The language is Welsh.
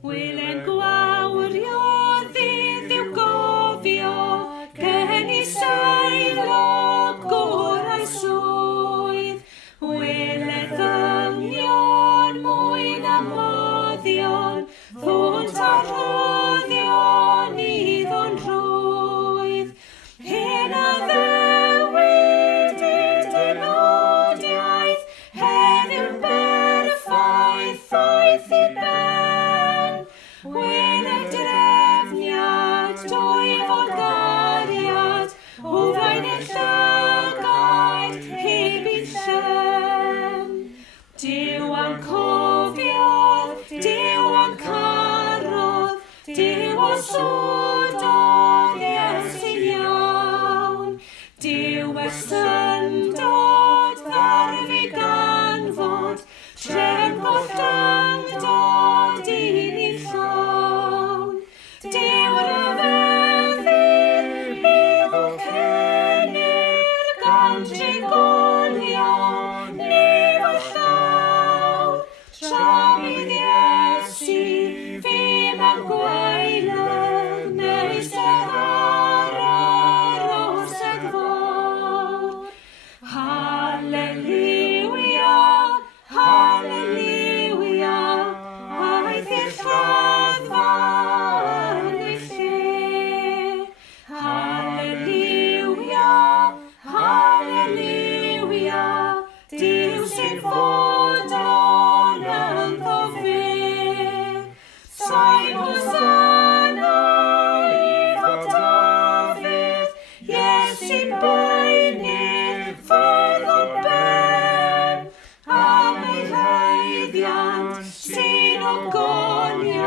Wylen gwawrio ddydd yw gofio, geni sailog gorau swydd. Wylen ddynion mwy na moddion, ddod a rhoddion iddo'n rwydd. Hyn a ddewid i'r dynodiaeth, heddiw'n berffaith oeth i ben. Wylen drefniad, dwy fodgariad, o flaen y llygaid heb i llen. Dyw am cofiodd, dyw am carodd, dyw o sododd Iesu'n iawn. Dyw y syndod ddarf i ganfod, trefn gollangdod un i llawn. Dyw ryfeddydd bydd o cennyr gan drigolion neb a llawn. Tra bydd Iesu ddim am gwaelod neu ser ar yr orsedd fawr. Halleluia, halleluia, aeth i'r lladdfa yn ei lle. Halleluia, halleluia, Dyw sy'n fodlon ynddo fe. Sain hosanna iddo Dafydd, Iesu'n beunydd ffordd o ben. Am ei haeddiant sy'n ogonion,